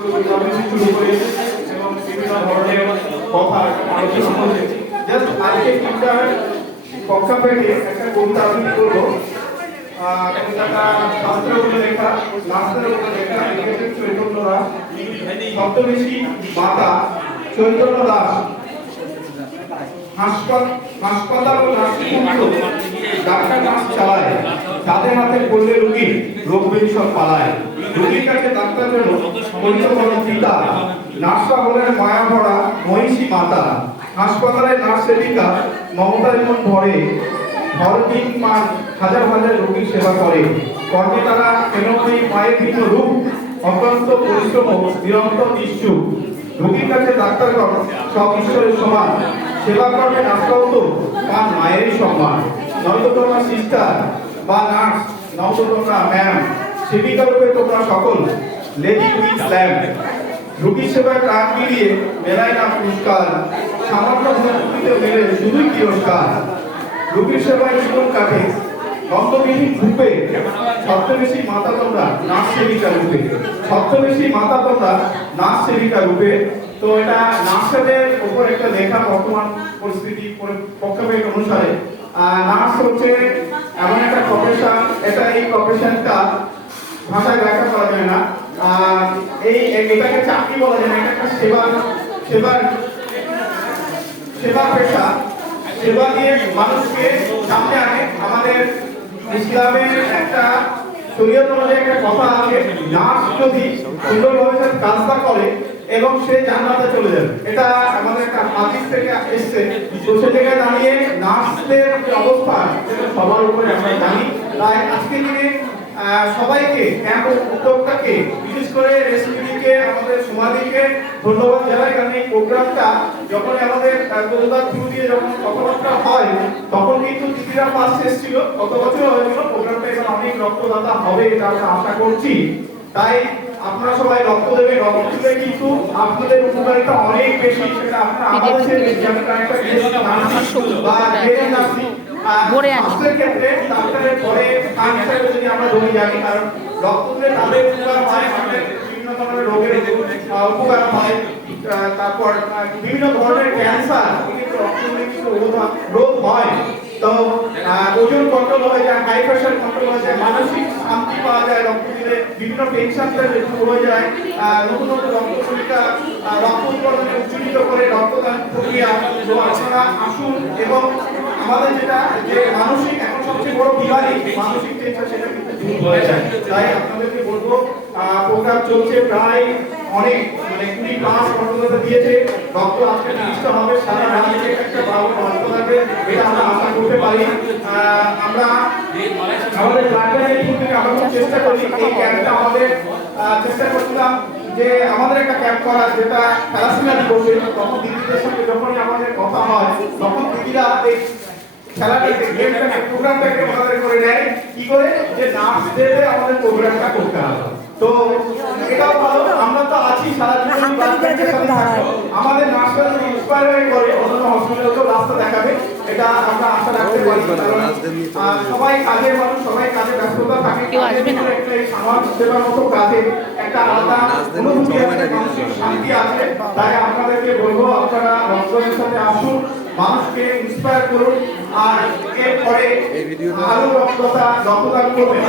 শুরু করে এবং বিভিন্ন ধরনের কথা আলোচনা করছে। জাস্ট আজকে তিনটা পক্ষাপেক্ষে একটা কবিতা আবৃত্তি করবো। কবিতাটা শাস্ত্রের উপরে লেখা, শাস্ত্রের উপরে লেখা, লিখেছেন চৈতন্য দাস। সপ্তবেশী মাতা চৈতন্য দাস। হাসপাতাল ও নার্সিংহোম ডাক্তার নার্স চালায়, যাদের হাতে পড়লে রোগী রোগ ব্যাধি সব পালায়। রোগীর কাছে ডাক্তার যেন পরিত বড় পিতা, নার্সরা হলেন মায়া ভরা মহিষী মাতা। হাসপাতালে নার্স সেবিকা মমতার মন ভরে, ভরদিন মান হাজার হাজার রোগীর সেবা করে। কর্মে তারা প্রেরণাময়ী মায়ের ভিন্ন রূপ, অক্লান্ত পরিশ্রম নিরন্তর নিশ্চুপ। রোগীর কাছে ডাক্তারগণ সব ঈশ্বরের সমান, সেবা কর্মে নার্সরাও তো তার মায়েরই সম্মান। নয়তো তোমরা সিস্টার বা নার্স, নয়তো তোমরা ম্যাম, সেবিকা রূপে তোমরা সকল লেডি উইথ ল্যাম্প। রোগীর সেবায় প্রাণ মিলিয়ে মেলায় না পুরস্কার, সামান্য ভক্তিতে মেলে শুধুই তিরস্কার। রোগীর সেবায় জীবন কাটে গন্ধবিহীন রূপে, ছদ্মবেশী মাতা তোমরা নার্স সেবিকা রূপে। ছদ্মবেশী মাতা তোমরা নার্স সেবিকা রূপে। তো এটা নার্সদের উপর একটা লেখা বর্তমান পরিস্থিতি পক্ষাপেক্ষ অনুসারে। নার্স হচ্ছে এমন একটা প্রফেশন, এই প্রফেশনটা ভাষায় ব্যাখ্যা করা যায় না। এটাকে চাকরি বলা যায় না, এটা একটা সেবা পেশা। সেবা দিয়ে মানুষকে সামনে আনে। আমাদের ইসলামের একটা শরীয়ত অনুযায়ী একটা কথা আছে, নার্স যদি সুন্দরভাবে কাজটা করে এবং সে জান্নাতে চলে যাবে। এটা আমাদের একটা হাদিস থেকে এসেছে। তো সে জায়গায় দাঁড়িয়ে নার্সদের যে অবস্থা সেটা সবার উপরে আমরা জানি। তাই আজকে দিনে সবাইকে উদ্যোক্তাকে, বিশেষ করে রেসিপিকে, আমাদের সমাজকে ধন্যবাদ জানাই। কারণ এই প্রোগ্রামটা যখন আমাদের কলকাতা থ্রু দিয়ে যখন কথাবার্তা হয়, তখন কিন্তু দিদিরা ফার্স্ট এসেছিল, গত বছর হয়েছিল। প্রোগ্রামটা এবার অনেক রক্তদাতা হবে এটা আমরা আশা করছি। তাই আপনারা সবাই রক্ত দেবেন। রক্ত দিলে কিন্তু আপনাদের উপকারিতা অনেক বেশি। সেটা আপনারা আমাদের স্বাস্থ্যের ক্ষেত্রে ডাক্তারের পরে যদি আমরা রোগী জানি, কারণ রক্ত দিলে তাদের উপকার হয়, আমাদের বিভিন্ন ধরনের রোগের উপকার হয়। তারপর বিভিন্ন ধরনের ক্যান্সার রক্ত দিলে কিন্তু রোধ হয়। তো ওজন কন্ট্রোল হয়ে যায়, হাই প্রেশার কন্ট্রোল হয়ে যায়, মানসিক শান্তি পাওয়া যায় রক্ত দিলে, বিভিন্ন টেনশন দূর হয়ে যায়। নতুন নতুন রক্ত কণিকা রক্ত উৎপাদনে উজ্জীবিত করে রক্তদান প্রক্রিয়া। তো আপনারা আসুন এবং আমাদের যেটা যে মানসিক এখন সবচেয়ে বড় বিমারি মানসিক টেনশন, সেটা কিন্তু দূর হয়ে যায়। তাই আপনাদেরকে বলবো, প্রোগ্রাম চলছে প্রায় অনেক 20+ রক্তদাতা দিয়েছে। রক্ত আজকে জিনিসটা হবে সারা রাজ্যে একটা ভালো রক্ত থাকবে, এটা আমরা আশা করতে পারি। আমরা আমাদের ব্লাড ব্যাংকের থেকে আমরা চেষ্টা করি এই ক্যাম্পটা আমাদের চেষ্টা করছিলাম যে আমাদের একটা ক্যাম্প করা, যেটা থ্যালাসেমিয়া দিবসে। তখন দিদিদের সঙ্গে যখনই আমাদের কথা হয়, তখন দিদিরা এই খেলাটাকে, গেমটাকে, প্রোগ্রামটাকে আমাদের করে নেয় কি করে, যে নার্সদের আমাদের প্রোগ্রামটা করতে হবে। তো এটাও ভালো, আমরা তো আছি সারা জীবন আমাদের নার্সরা যদি ইন্সপায়ার হয়ে করে অন্য হসপিটালকেও রাস্তা দেখাবে, এটা আমরা আশা রাখতে পারি। সবাই কাজের মানুষ, সবাই কাজে ব্যস্ততা থাকে, এই সমাজ সেবার মতো কাজে একটা আলাদা অনুভূতি আছে, মানসিক শান্তি আছে। তাই আপনাদেরকে বলবো, আপনারা রক্তদানের সাথে আসুন, মানুষকে ইন্সপায়ার করুন, আর এরপরে আরো রক্তদান করবেন।